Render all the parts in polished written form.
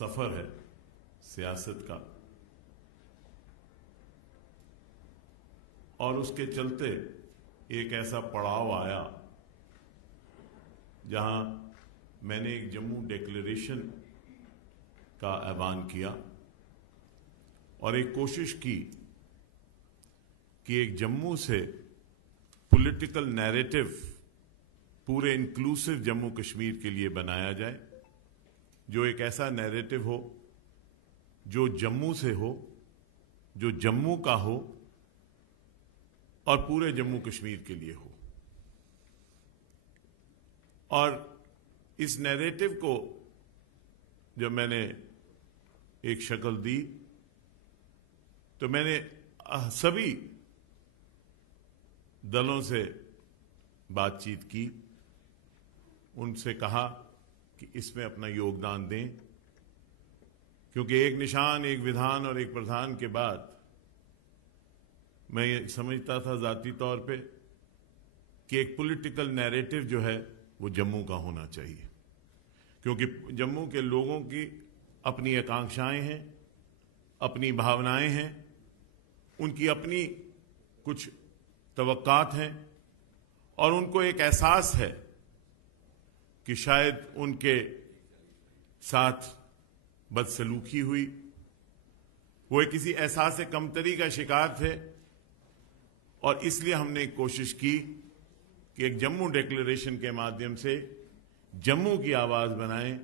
سفر ہے سیاست کا، اور اس کے چلتے ایک ایسا پڑاؤ آیا جہاں میں نے ایک جموں ڈیکلیریشن کا اعلان کیا اور ایک کوشش کی کہ ایک جموں سے پولیٹیکل نیریٹو پورے انکلوسیو جموں کشمیر کے لیے بنایا جائے، جو ایک ایسا نیریٹو ہو جو جموں سے ہو، جو جموں کا ہو اور پورے جموں کشمیر کے لیے ہو۔ اور اس نیریٹو کو جب میں نے ایک شکل دی تو میں نے سبھی دلوں سے بات چیت کی، ان سے کہا کہ اس میں اپنا یوگدان دیں، کیونکہ ایک نشان، ایک ودھان اور ایک پردھان کے بعد میں یہ سمجھتا تھا ذاتی طور پہ کہ ایک پولیٹیکل نیریٹو جو ہے وہ جموں کا ہونا چاہیے، کیونکہ جموں کے لوگوں کی اپنی آکانکشائیں ہیں، اپنی بھاونائیں ہیں، ان کی اپنی کچھ توقعات ہیں، اور ان کو ایک احساس ہے کہ شاید ان کے ساتھ بدسلوکی ہوئی، وہ کسی احساس کمتری کا شکار تھے، اور اس لیے ہم نے ایک کوشش کی کہ ایک جموں ڈیکلیریشن کے مادھیم سے جموں کی آواز بنائیں،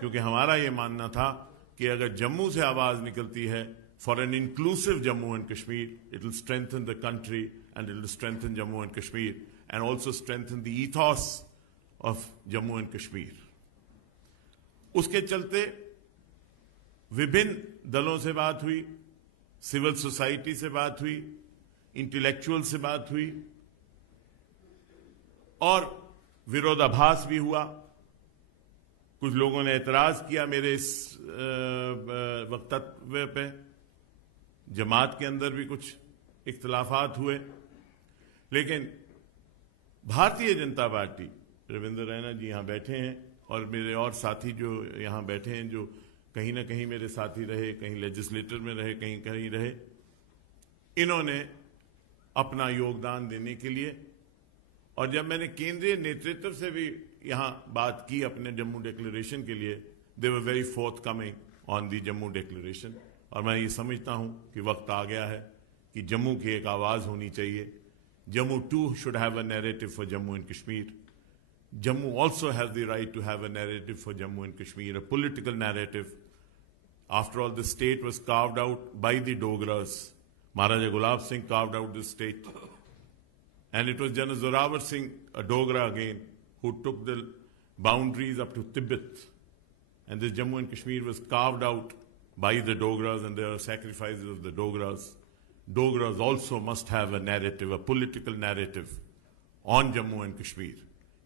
کیونکہ ہمارا یہ ماننا تھا کہ اگر جموں سے آواز نکلتی ہے for an inclusive Jammu and Kashmir, it will strengthen the country and it will strengthen Jammu and Kashmir and also strengthen the ethos of Jammu and Kashmir. اس کے چلتے وبھن دلوں سے بات ہوئی، سول سوسائٹی سے بات ہوئی، انٹلیکچوئل سے بات ہوئی، اور ورودابھاس بھی ہوا۔ کچھ لوگوں نے اعتراض کیا میرے اس وقتوے پہ، جماعت کے اندر بھی کچھ اختلافات ہوئے، لیکن بھارتیہ جنتا پارٹی، رویندر رینا جی یہاں بیٹھے ہیں اور میرے اور ساتھی جو یہاں بیٹھے ہیں، جو کہیں نہ کہیں میرے ساتھی رہے، کہیں لیجسلیٹر میں رہے، کہیں کہیں رہے، انہوں نے اپنا یوگدان دینے کے لیے، اور جب میں نے کیندری نیترتو سے بھی یہاں بات کی اپنے جموں ڈیکلیریشن کے لیے، they were very forthcoming on the Jammu declaration, اور میں یہ سمجھتا ہوں کہ وقت آ گیا ہے کہ جموں کی ایک آواز ہونی چاہیے۔ Jammu too should have a narrative for Jammu and Kashmir. Jammu also has the right to have a narrative for Jammu and Kashmir, a political narrative. After all, the state was carved out by the Dogras. Maharaja Gulab Singh carved out the state. And it was General Zorawar Singh, a Dogra again, who took the boundaries up to Tibet. And this Jammu and Kashmir was carved out by the Dogras, and there are sacrifices of the Dogras. Dogras also must have a narrative, a political narrative on Jammu and Kashmir.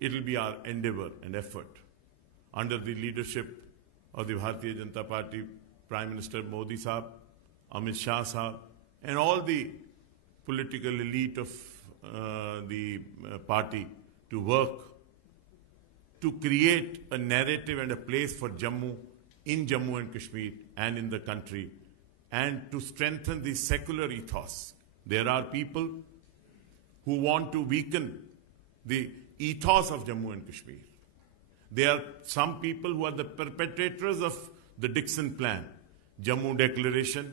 It will be our endeavor and effort under the leadership of the Bharatiya Janata Party, Prime Minister Modi Sahab, Amit Shah Sahab, and all the political elite of the party to work to create a narrative and a place for Jammu in Jammu and Kashmir and in the country, and to strengthen the secular ethos. There are people who want to weaken the ethos of Jammu and Kashmir. There are some people who are the perpetrators of the Dixon Plan. Jammu Declaration,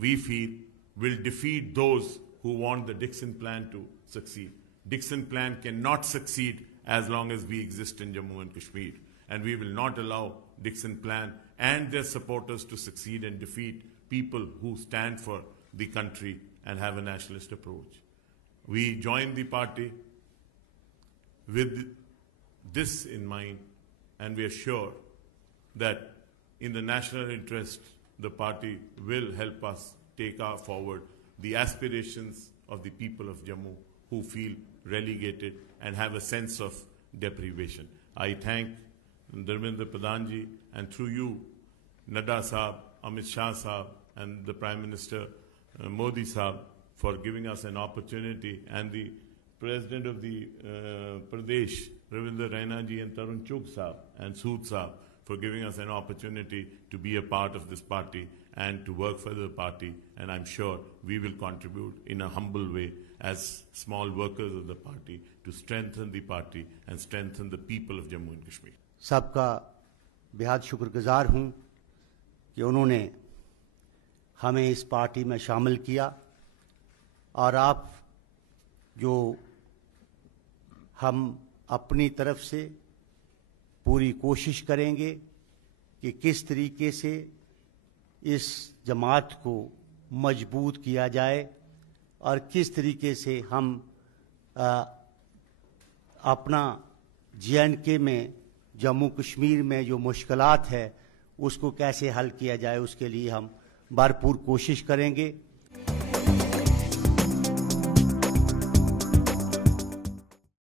we feel, will defeat those who want the Dixon Plan to succeed. Dixon Plan cannot succeed as long as we exist in Jammu and Kashmir, and we will not allow Dixon Plan and their supporters to succeed and defeat people who stand for the country and have a nationalist approach. We joined the party with this in mind, and we are sure that in the national interest, the party will help us take forward the aspirations of the people of Jammu who feel relegated and have a sense of deprivation. I thank Dharmendra Pradhan ji, and through you, Nadda Sahab, Amit Shah Sahab, and the Prime Minister Modi Sahab for giving us an opportunity, and the President of the Pradesh, Ravindra Raina ji, and Tarun Chugh Sahab and Sood Sahab for giving us an opportunity to be a part of this party and to work for the party. And I'm sure we will contribute in a humble way as small workers of the party to strengthen the party and strengthen the people of Jammu and Kashmir. سب کا بہت شکر گزار ہوں کہ انہوں نے ہمیں اس party میں شامل کیا، اور آپ جو ہم اپنی طرف سے پوری کوشش کریں گے کہ کس طریقے سے اس جماعت کو مضبوط کیا جائے اور کس طریقے سے ہم اپنا JNK میں جموں کشمیر میں جو مشکلات ہے اس کو کیسے حل کیا جائے، اس کے لیے ہم بھرپور کوشش کریں گے.